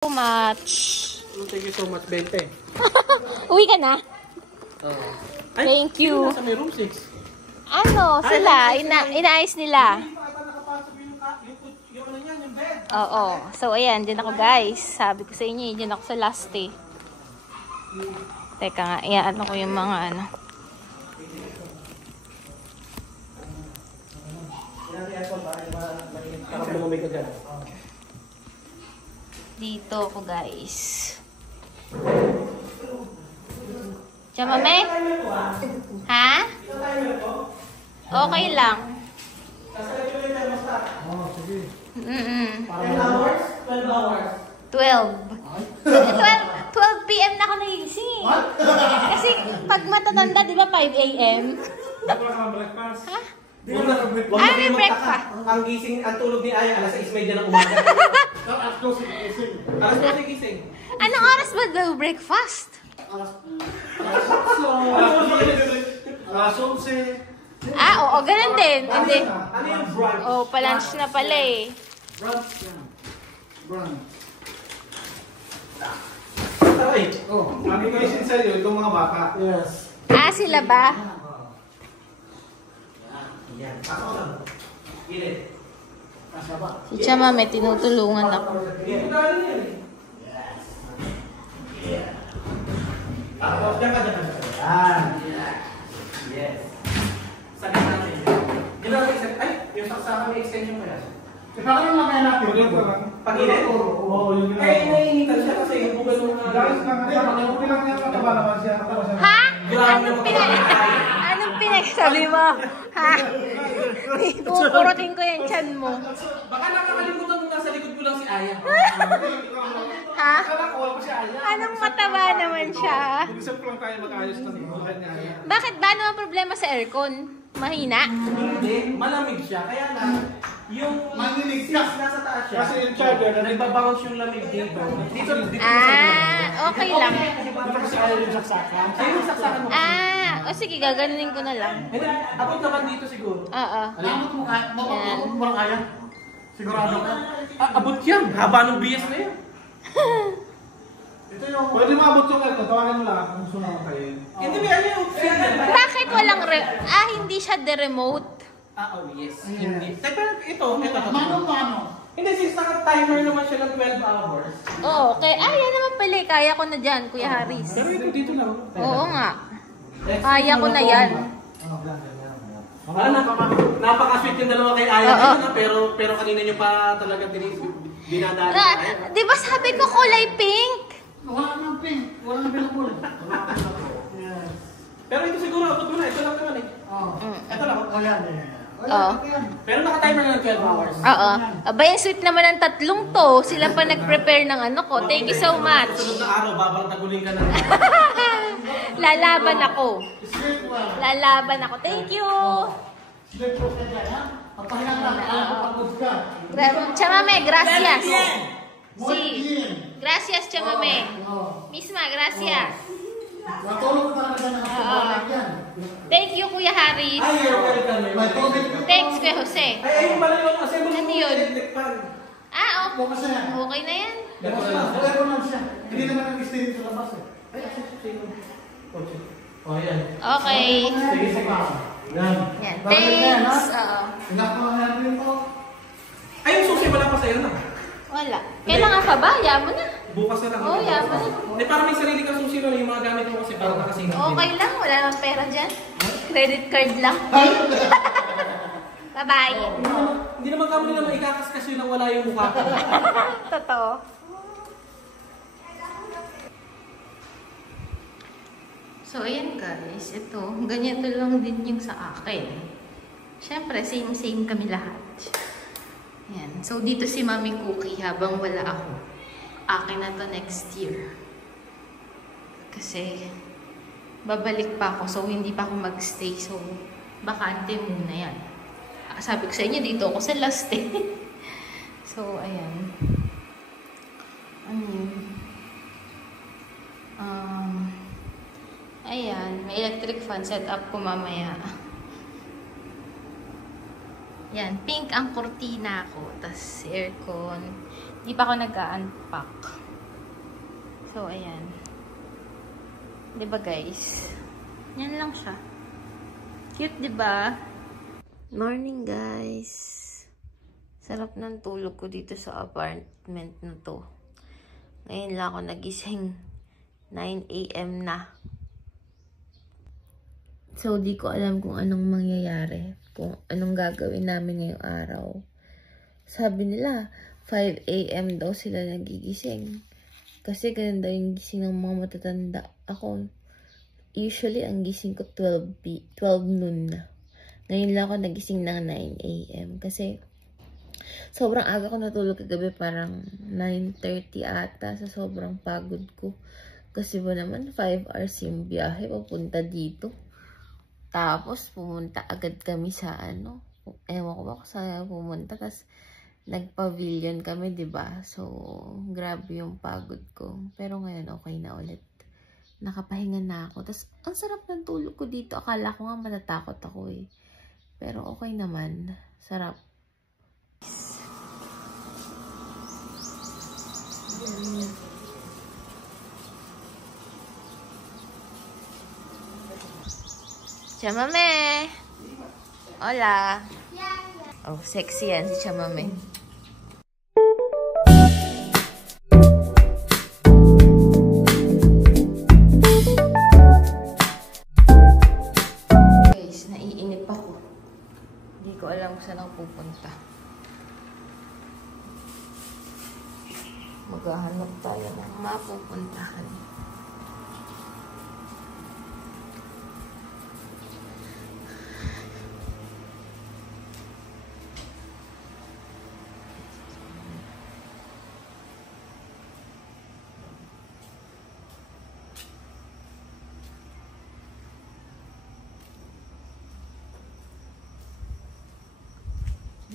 So much. Thank you so much, Bente. Uwi ka na? Ay, Thank you. Nasa may room 6. Ano, sila, inaayos nila. Hindi pa ata nakapasok yung ano niyan, yung bed. Oo. So, ayan, dyan ako guys. Sabi ko sa inyo, dyan ako sa last eh. Teka nga, ano ko yung mga ano. Dito ako guys. Chamame? Ha? Okay lang. Mm-mm. 10 hours? 12 hours? 12 p.m. na ako nagising. Kasi pag matatanda, di ba 5 a.m.? Ha? Ay, may breakfast. Ang gising, ang tulog ni Aya, alas 6:30 ng umaga. Alas 12 gising. Alas 12 gising. Anong oras ba daw breakfast? Alas 11. Ah, oo, ganun din. Hindi. Ano yung brunch? Oh, pa-lunch na pala eh. Brunch yan. Brunch. Aray! Oh, ang gising sa'yo, itong mga bata. Yes. Ah, sila ba? Yan. Pasok lang. Gilid. Si Chama may tinutulungan ako. Dito galing yan eh. Yes. Tapos, diyan ka. Yan. Yes. Sabi natin. Ay, yung saksakan may extension mo yan. Parang yung mga natin. Pag-init? Oo, yung ginawa. Eh, naiinitan siya kasi yung bugal mo nga. Guys, yung bilang niya mataba naman siya. Ha? Anong pinagsabi mo? Ha? Pupurutin ko yung chan mo. Baka nakakalimutan mo nasa likod ko lang si Aya. Ha? Anong mataba naman siya? Mag-isip ko lang tayo mag-ayos ng buhay niya. Bakit ba naman problema sa aircon? Mahina? Hindi, malamig siya. Kaya lang, yung Manilig siya. nasa taas siya. Kasi yung charger, nagbabounce yung lamig dito. Dito Okay lang. Dito kasi ayaw yung saksakan. Ayun yung saksakan mo. O sige, gaganunin ko na lang. Hindi, abot naman dito siguro. Oo. Alam mo kung kaya? Sigurado ka? Abot yan. Haba ng BS na yan. Ito yung... Pwede maabot yung ito. Tawagan mo lang kung gusto na makain. Hindi, may ano yung option yan. Bakit walang hindi siya the remote? Oh yes. Hindi. Pero ito. Mano? Hindi, since naka-timer naman siya ng 12 hours. Oo, okay. Yan naman pala. Kaya ko na dyan, Kuya Haris. Pero ito dito lang. Oo nga. Kaya ko na yan. Napaka-sweet yung dalawa kay Aya. Pero kanina nyo pa talaga dinadala. Di ba sabi ko kulay pink? Wala nang pink. Wala nang pinapul. Pero ito siguro, abot mo na. Ito lang naman eh. Ito lang. Oo. Pero naka-timer na ng 12 hours. Oo. Aba, yung sweet naman ng tatlong to. Sila pa nag-prepare ng ano ko. Thank you so much. Sunod na araw, babaltaguling ka na. Lalaban ako. Lalaban ako. Thank you. Chamame, gracias. Gracias, Chamame. Misma, gracias. Thank you, Kuya Haris. Ay, you're welcome. Thanks, Kuya Jose. Ay, yung pala yung assemble Ano mo yun? electric fan. Okay na yan. Hindi naman ang steering sa labas eh. Oh, yan. Okay. Sige, sige. Yan. Yan. Thanks. Ay, yung susi wala pa sa'yo na. Wala. Kailangan pa ba? Yaman na. Bukas na lang. Oo, yaman na. Hindi, parang may sarili kang susi na yung mga gamit mo kasi parang nakasingit. Okay lang. Wala nang pera dyan. Credit card lang. Bye-bye. Hindi naman kamo nila maikakaskas yun nang wala yung mukha ko. Totoo. So, ayan guys. Ito. Ganyan lang din yung sa akin. Siyempre, same-same kami lahat. Ayan. So, dito si Mami Cookie habang wala ako. Akin na to next year. Kasi, babalik pa ako. So, hindi pa ako magstay. So, bakante muna yan. Sabi ko sa inyo, dito ako sa last eh. So, ayan. Ano yun? Ayan. May electric fan set up ko mamaya. Yan, pink ang kurtina ko. Tapos aircon. Hindi pa ako nag-unpack. So, ayan. Diba guys? Yan lang siya. Cute, diba? Morning guys. Sarap ng tulog ko dito sa apartment na to. Ngayon lang ako nagising. 9 AM na. So, di ko alam kung anong mangyayari. Kung anong gagawin namin ngayong araw. Sabi nila, 5 AM daw sila nagigising. Kasi ganun daw yung gising ng mga matatanda. Ako, usually ang gising ko 12 noon na. Ngayon lang ako nagising ng 9 AM. Kasi sobrang aga ko natulog kagabi, parang 9:30 ata, sa sobrang pagod ko. Kasi ba naman 5 hours yung biyahe papunta dito. Tapos pumunta agad kami sa ewan ko ba kung saan pumunta. Tapos nag-pavilion kami, 'di ba? So, grabe yung pagod ko. Pero ngayon okay na ulit. Nakapahinga na ako. Tapos ang sarap ng tulog ko dito. Akala ko nga matatakot ako eh. Pero okay naman. Sarap. Chamame! Hola! Oh, sexy yan si Chamame. Guys, naiinip ako. Hindi ko alam kung saan ako pupunta. Maghahanap tayo ng mapupuntahan.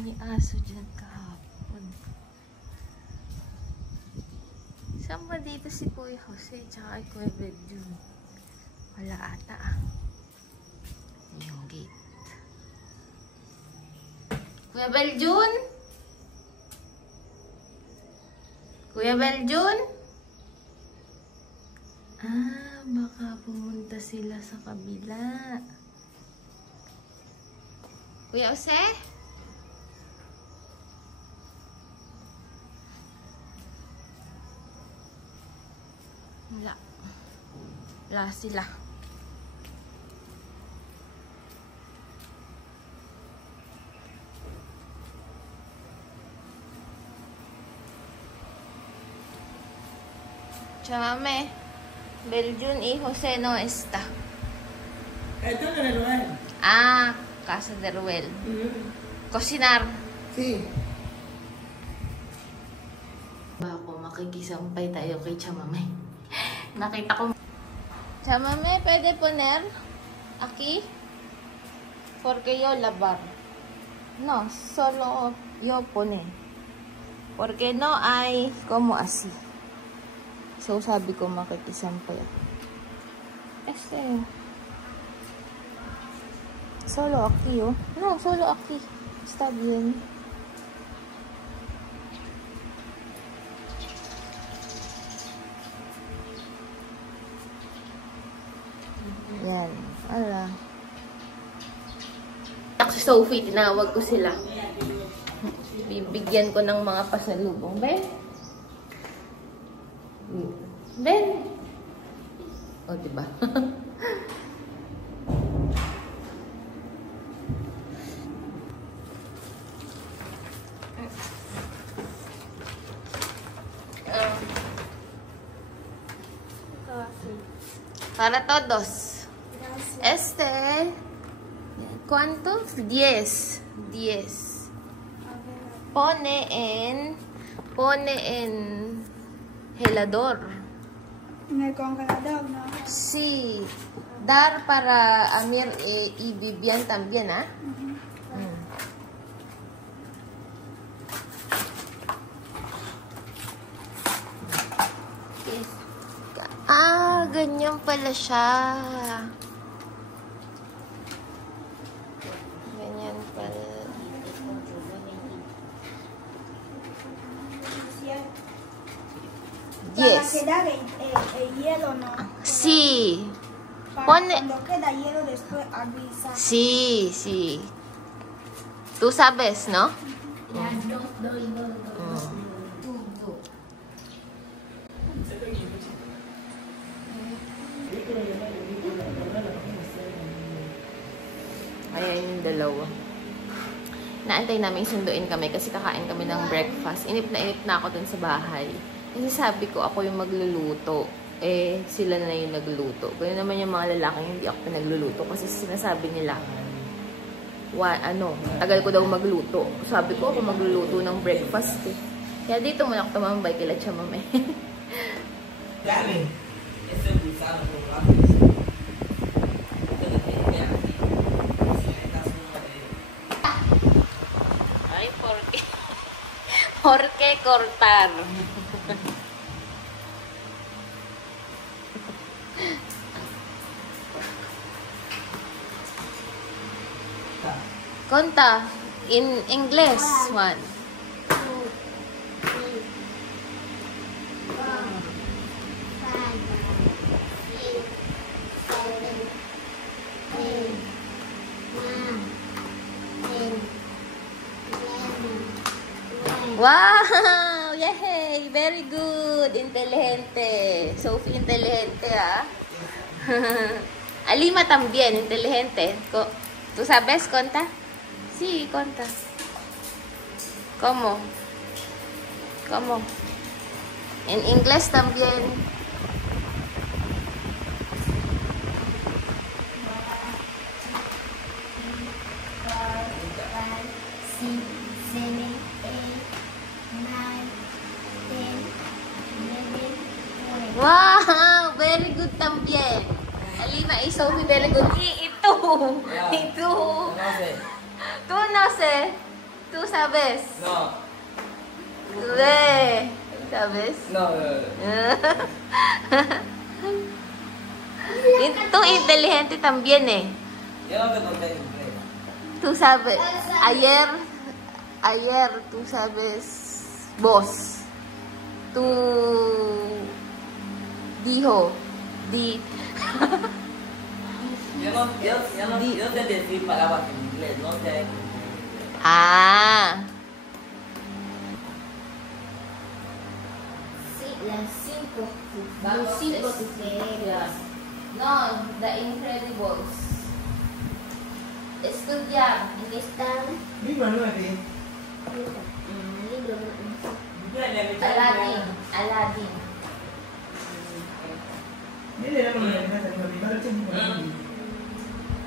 May aso dyan kahapon. Saan ba dito si Kuya Jose tsaka Kuya Beljun? Wala ata ah. Yung gate. Kuya Beljun? Kuya Beljun? Ah, baka pumunta sila sa kabila. Kuya Jose? Wala. Wala sila. Chamame. Beljun y Jose no está. Ito na naluan. Ah, Casa de Ruel. Cocinar. Si. Bako, makikisampay tayo kay Chamame. Nakita ko. Chamame, ¿puede poner aquí? Porque yo lavar. No, solo yo pone. Porque no hay como así. So, sabi ko makikisampay ako. Solo aquí, oh. No, solo aquí. Está bien. Yan. Ala. Si Sophie, tinawag ko sila. Bibigyan ko ng mga pasalubong. Ben? Ben? O, diba? Para todos. ¿Cuántos? 10. 10. Pone en helador. En el congelador, ¿no? Sí. Dar para Amir y Vivian también, ¿ah? Ah, ganyan pala siya. Ganyan pala. Yes. quedar el hielo, ¿no? Sí. Para Pone... cuando queda hielo después avisa. Sí, sí. Tú sabes, ¿no? Ayan yung dalawa. Naantay namin sunduin kami kasi kakain kami ng breakfast. Inip na ako dun sa bahay. Kasi sabi ko ako yung magluluto. Eh, sila na yung nagluto. Ganyan naman yung mga lalaking hindi ako pinagluluto. Kasi sinasabi nila, tagal ko daw magluto. Sabi ko ako magluluto ng breakfast eh. Kaya dito muna ako tumambay kila Chamame. Galing. Ay, porque cortar. Conta in English. 1, 2, 3, 4, 5, 6, 7, 8, 9, 10, 11, 12. Wow! Yay! Very good! Inteligente. Sophie, inteligente, ah. Alima también, inteligente. ¿Tú sabes, Conta? Sí, Conta. ¿Cómo? ¿Cómo? En inglés también. Wow! Very good también. Alima y Sophie, very good. Y tú. Y tú. Tú no sé. Tú sabes. No. Ve. ¿Sabes? No. Tú inteligente también, eh. Yo no te conté inglés. Tú sabes. Ayer tú sabes. Vos. Tú. Dijo. Yo te decir palabras en inglés, no te... Ah. Las 5. Vamos, Los 5 es- superhéroes. No, The Incredibles. Estudiar. Aquí están. Viva 9. Libro. Aladdin. Aladdin.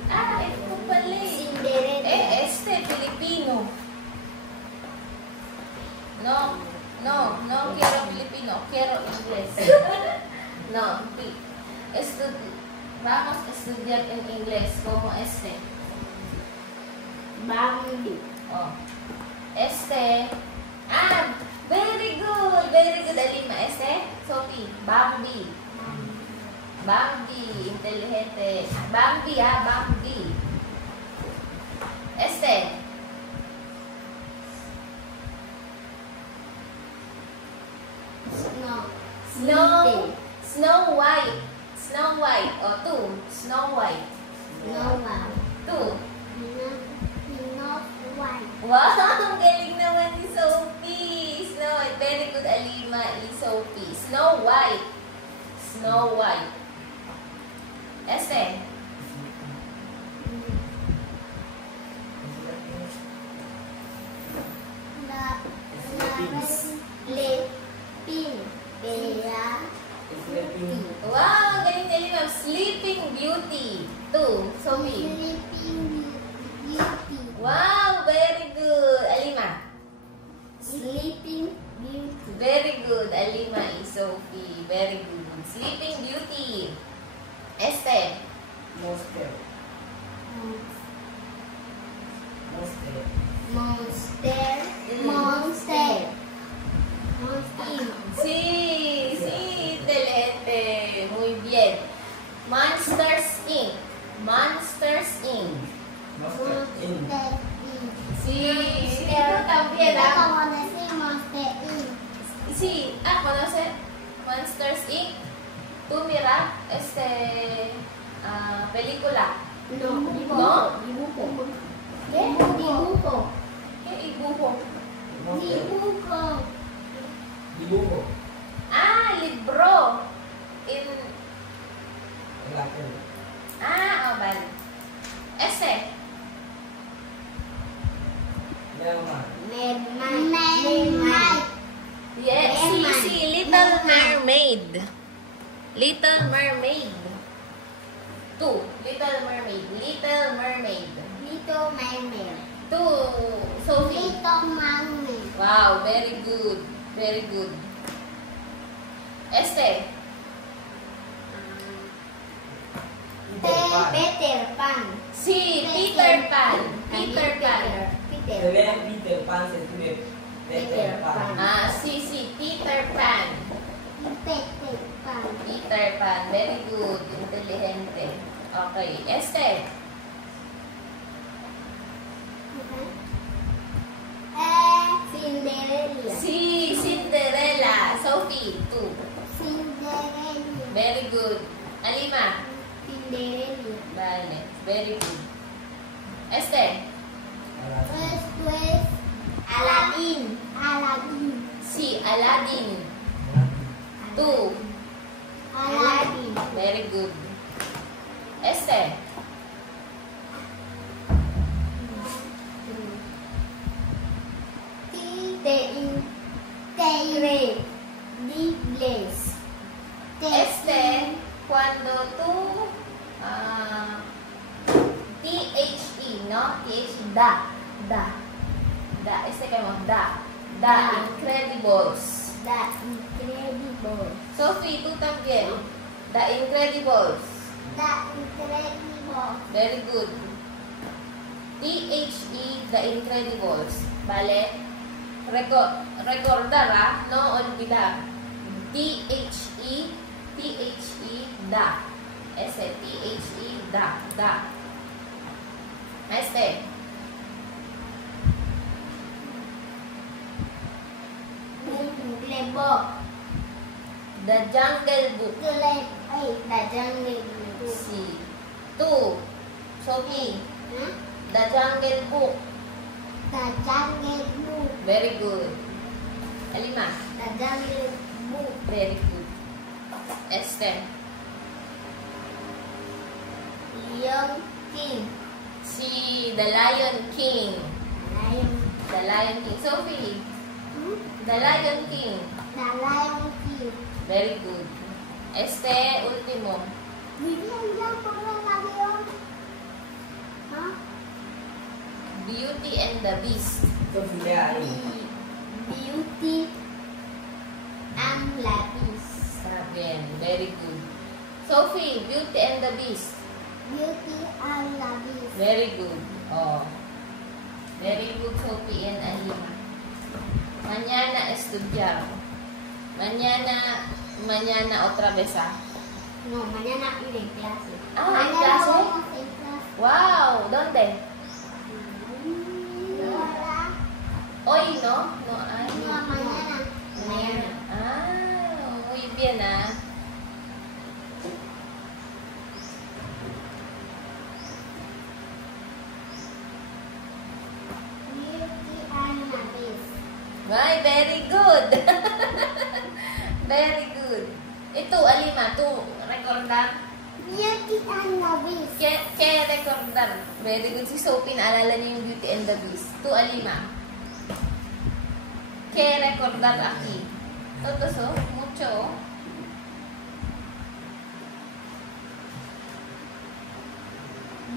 Ah, ito pala eh. Cinderella. Filipino. No quiero Filipino, quiero inglés. No, vamos a estudiar en inglés como este. Bambi. Oh. Very good, Alima. Sophie, Bambi. Bambi, inteligente. Bambi, Bambi. Snow White. Snow White. O, two. Snow White. Nova. Two. Not white. Wow, ang galing naman ni Sophie. Snow White. Very good, Alima y Sophie. Snow White. Snow White. Sleeping. Wow, ang galing ni Alima. Sleeping Beauty. Two. Sophie. Sleeping Beauty. Wow, very good. Alima. Sleeping Beauty. Very good, Alima y Sophie. Very good. Sleeping Beauty. Monster. Monster. Sí, excelente. Muy bien. Monsters Inc. Monsters Inc. Monster in. Sí, tú también, ¿ah? Monster Inc. Sí, conoce Monsters ink. Tu mira película. No, No? dibujo. ¿Qué? Dibujo. ¿Qué dibujo? Dibujo. Dibujo. Ah, libro. In... Lakin. Ah, oh, vale. Merman. Mermaid. Yes, si Little Mermaid. Little Mermaid. Two. Little Mermaid. Little Mermaid. Little mermaid. Two. Sophie. Little mermaid. Wow, very good. Very good. Peter Pan. Si Peter Pan. Peter Pan. Se Peter. ve Peter Pan, se escribe Peter Pan. Ah, si Peter Pan. Peter Pan. Peter Pan. Very good. Intelligente. Okay. Cinderella. Si Cinderella. Sophie. Two. Cinderella. Very good. Alima. Cinderella. Vale. Very good. Después, Aladdin. Aladdin. Si Aladdin. Two. Aladdin. Very good. Dibles. Cuando tú THE, ¿no? THE, da. The Incredibles. The Incredible. Sophie, tú también. The Incredibles. The Incredible. Very good. THE, The Incredibles. Vale? Recordar, no olvidar. THE, da. Da. Jungle Book. The Jungle Book. The Jungle Book. Si. Two. Sophie. Huh? The Jungle Book. The Jungle Book. Very good. Alima. The Jungle Book. Very good. Lion King. Si The Lion King. Lion. The Lion King. Sophie. Hmm? The Lion King. The Lion King. Very good. Último. Bigyan lang po ng lion. Huh? Beauty and the Beast. Sofia, Beauty and the Beast. Sabihin. Very good. Sophie, Beauty and the Beast. Beauty and the Beast. Very good. Oh. Very good, Sophie and Alima. Mañana estudiar. Mañana otra vez, ah. No, mañana ir en clase. Ah, ¿en Mañana clase? vamos en clase. Wow, ¿dónde? Ahora. Hoy, ¿no? No, ay. No, mañana. Mañana. Ah, muy bien, ah. Beauty and the Beast. Ay, very good. Very good. Ito, Alima, tu recordar. Beauty and the Beast. Kaya recordar. Very good. Si Sophie, naalala niya yung Beauty and the Beast. Tu, Alima. Kaya recordar aquí. Todos, oh. Mucho, oh.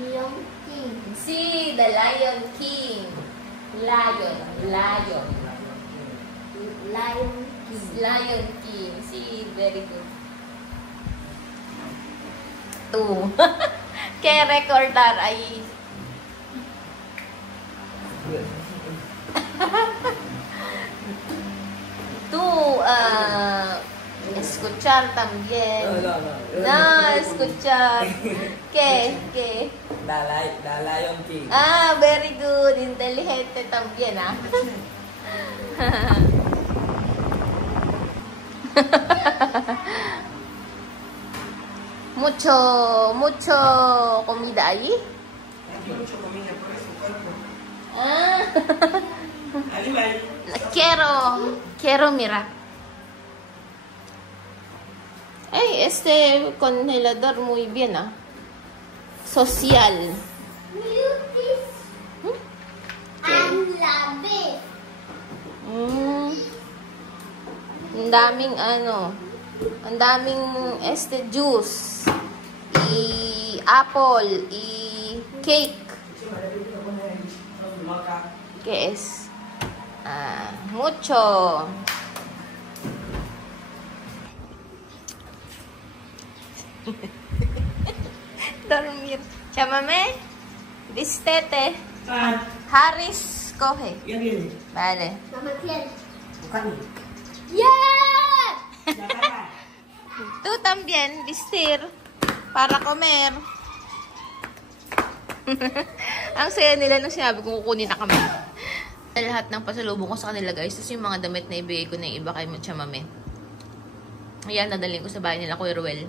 Lion King. Si, the Lion King. Lion. Lion King. Lion King. Si, very good. Tu. Kaya recordar ay tú escuchar también. No, escuchar. ¿Qué? The Lion King. Ah, very good. Inteligente también, ah. mucho comida ahí. Ah. Quiero mirar. Ay, este congelador muy bien, ah. Social. Milkis. And labis. Ang daming ang daming juice. Apple, cake. ¿Qué es? Mucho. Dormir. Chámame. Vistete. Haris, coge. Vale. Mama quiere. Bukan. Yeah! Tú también, vestir. Para comer. Ang saya nila nung sinabi kong kukunin na kami. Lahat ng pasalubong ko sa kanila, guys. Tapos yung mga damit na ibigay ko na yung iba kay Chamame. Ayan, dadalhin ko sa bahay nila, Kuya Ruel.